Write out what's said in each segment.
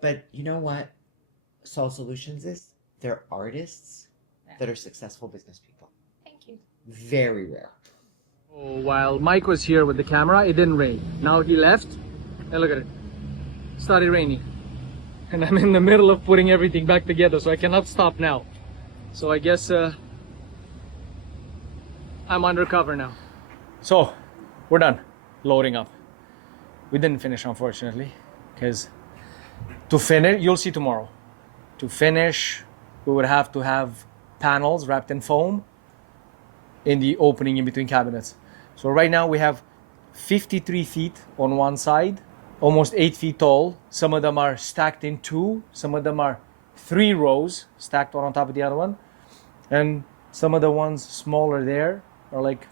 But you know what Sol Solutions is? They're artists that are successful business people. Thank you. Very rare. While Mike was here with the camera, it didn't rain. Now he left, and look at it. It started raining. And I'm in the middle of putting everything back together, so I cannot stop now. So I guess I'm undercover now. So, we're done loading up. We didn't finish, unfortunately, because to finish, you'll see tomorrow. To finish, we would have to have panels wrapped in foam in the opening in between cabinets. So right now we have 53 feet on one side, almost 8 feet tall. Some of them are stacked in two, some of them are 3 rows stacked one on top of the other one. And some of the ones smaller there are like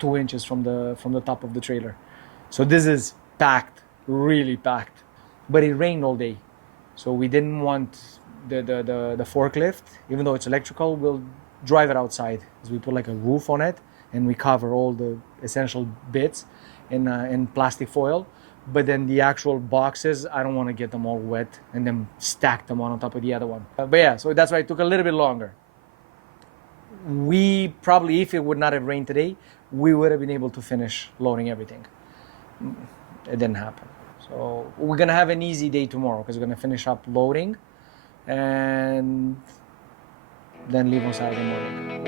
2 inches from the top of the trailer. So this is packed, really packed. But it rained all day. So we didn't want the forklift, even though it's electrical, we'll drive it outside. So we put like a roof on it and we cover all the essential bits in plastic foil. But then the actual boxes, I don't want to get them all wet and then stack them one on top of the other one. But yeah, so that's why it took a little bit longer. We probably, if it would not have rained today, we would have been able to finish loading everything. It didn't happen. So we're gonna have an easy day tomorrow because we're gonna finish up loading and then leave on Saturday morning.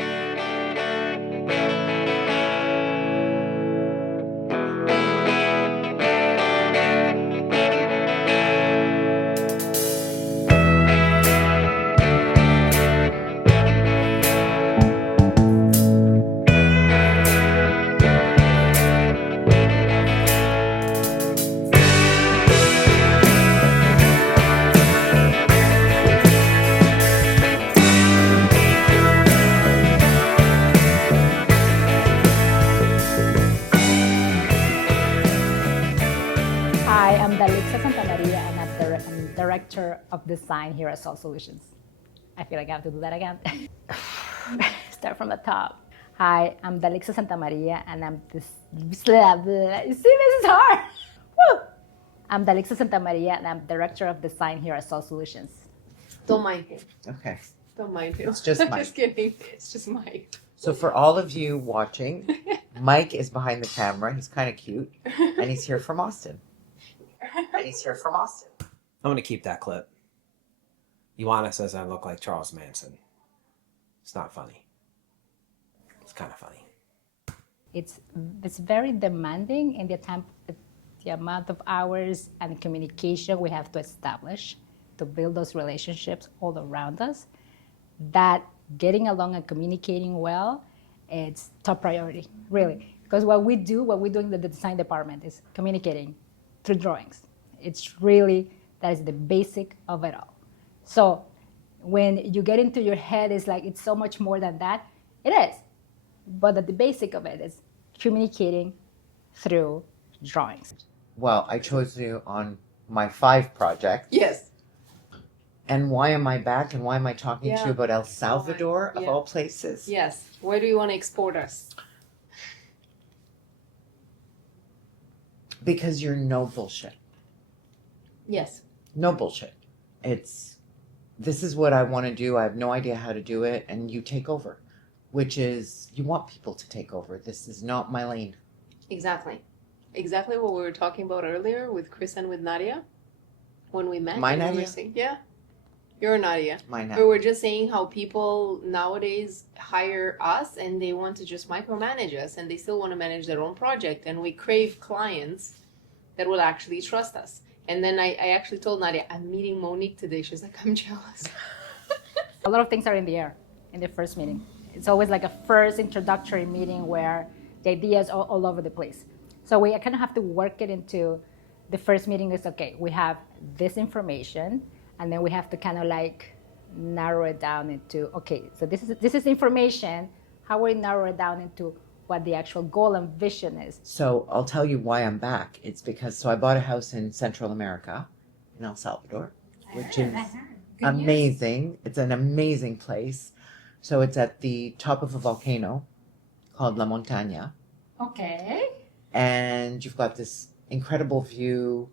Director of Design here at Sol Solutions. I feel like I have to do that again. Start from the top. Hi, I'm Dalixa Santamaria, and I'm this. You see, this is hard. Woo! I'm Dalixa Santamaria, and I'm Director of Design here at Sol Solutions. Don't mind him. Okay. Don't mind him. It's just Mike. Just kidding. It's just Mike. So for all of you watching, Mike is behind the camera. He's kind of cute. And he's here from Austin. I'm going to keep that clip. Ioana says I look like Charles Manson. It's not funny. It's kind of funny. It's very demanding in the amount of hours and communication we have to establish to build those relationships all around us. That getting along and communicating well, it's top priority, really. Because what we do in the design department is communicating through drawings. It's really, that is the basic of it all. So when you get into your head, it's like it's so much more than that. It is. But the basic of it is communicating through drawings. Well, I chose you on my 5 project. Yes. And why am I back and why am I talking to you about El Salvador of all places? Yes. Where do you want to export us? Because you're no bullshit. Yes. No bullshit. This is what I want to do. I have no idea how to do it. And you take over, which is, you want people to take over. This is not my lane. Exactly. Exactly what we were talking about earlier with Chris and with Nadia when we met. My Nadia? Yeah. You're Nadia. My Nadia. We were just saying how people nowadays hire us and they want to just micromanage us and they still want to manage their own project. And we crave clients that will actually trust us. And then I actually told Nadia, I'm meeting Monique today. She's like, I'm jealous. A lot of things are in the air in the first meeting. It's always like a first introductory meeting where the idea is all over the place. So we kind of have to work it into the first meeting is, okay, we have this information, and then we have to kind of like narrow it down into, okay, so this is information. How we narrow it down into what the actual goal and vision is. So I'll tell you why I'm back. It's because, I bought a house in Central America, in El Salvador, which is amazing. It's an amazing place. So it's at the top of a volcano called La Montaña. Okay. And you've got this incredible view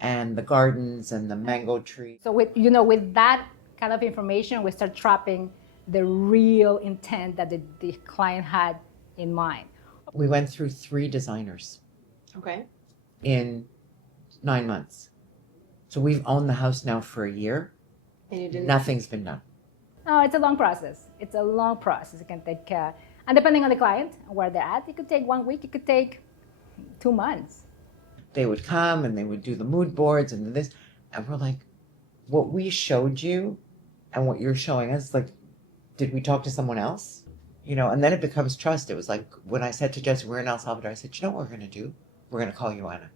and the gardens and the mango tree. So with that kind of information, we start trapping the real intent that the client had in mind. We went through 3 designers Okay. in 9 months. So we've owned the house now for a year. And you didn't. Nothing's been done. No, it's a long process. It's a long process. It can take, and depending on the client, where they're at, it could take 1 week, it could take 2 months. They would come and they would do the mood boards and this. And we're like, what we showed you and what you're showing us, like, did we talk to someone else? You know, and then it becomes trust. It was like when I said to Jesse, we're in El Salvador, I said, you know what we're going to do? We're going to call you Anna.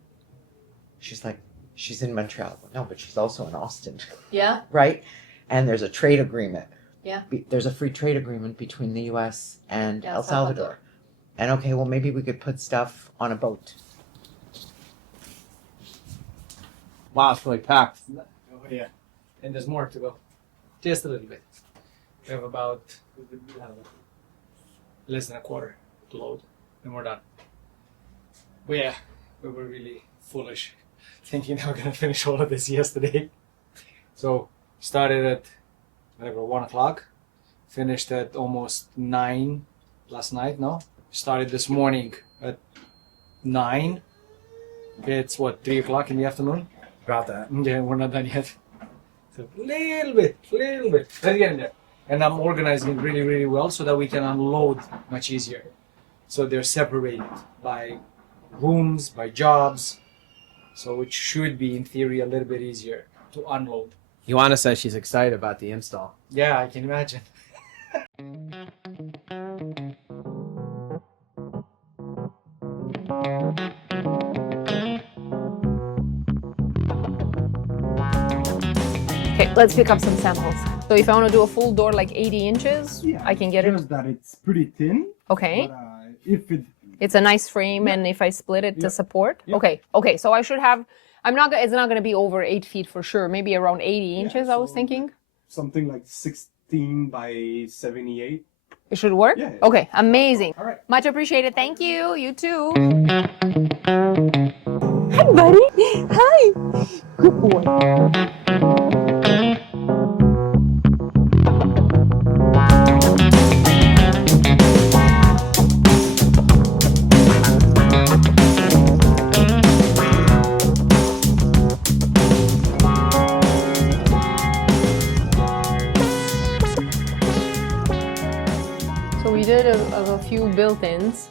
She's like, she's in Montreal. No, but she's also in Austin. Yeah. Right? And there's a trade agreement. Yeah. There's a free trade agreement between the U.S. and El El Salvador. And okay, well, maybe we could put stuff on a boat. Wow, it's really packed. Oh, yeah. And there's more to go. Just a little bit. We have about less than a quarter to load, and we're done. But yeah, we were really foolish thinking that we're gonna finish all of this yesterday. So started at whatever 1 o'clock, finished at almost 9 last night. No, started this morning at 9. It's what 3 o'clock in the afternoon. About that. Yeah, we're not done yet. So little bit. Let's get in there. And I'm organizing really, really well so that we can unload much easier. So they're separated by rooms, by jobs. So it should be, in theory, a little bit easier to unload. Ioana says she's excited about the install. Yeah, I can imagine. Okay, let's pick up some samples. So if I want to do a full door like 80 inches, I can get it. Just that it's pretty thin. Okay. But, if it It's a nice frame, and if I split it to support. Yeah. Okay. So I should have. It's not going to be over 8 feet for sure. Maybe around 80 inches. I was so thinking something like 16 by 78. it should work. Yeah. Okay, amazing. All right. Much appreciated. Thank you. You too. Hi, buddy. Hi. Good boy. So we did a few built-ins.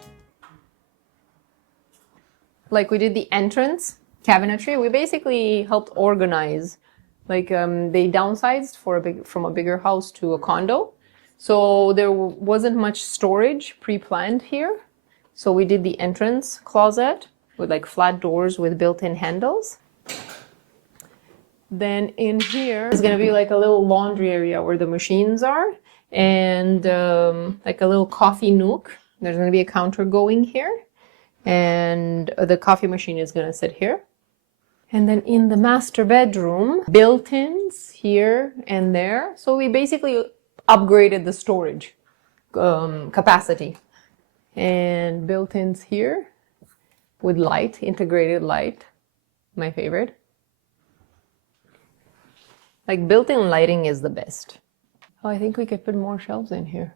Like we did the entrance, cabinetry. We basically helped organize. Like they downsized from a bigger house to a condo. So there wasn't much storage pre-planned here. So we did the entrance closet with like flat doors with built-in handles. Then in here is going to be like a little laundry area where the machines are, and like a little coffee nook. There's going to be a counter going here, and the coffee machine is going to sit here. And then in the master bedroom, built-ins here and there. So we basically upgraded the storage capacity. And built-ins here with light, integrated light, my favorite. Like built-in lighting is the best. Oh, I think we could put more shelves in here.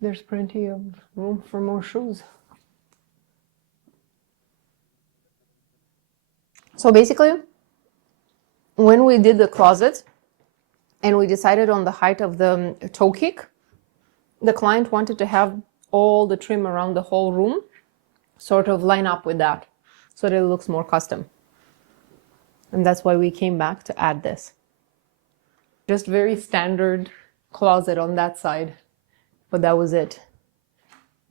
There's plenty of room for more shoes. So basically, when we did the closet and we decided on the height of the toe kick, the client wanted to have all the trim around the whole room sort of line up with that so that it looks more custom. And that's why we came back to add this. Just very standard closet on that side, but that was it.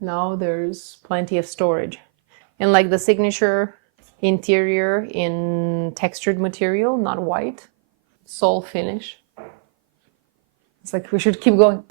Now there's plenty of storage. And like the signature interior in textured material, not white, sole finish. It's like we should keep going.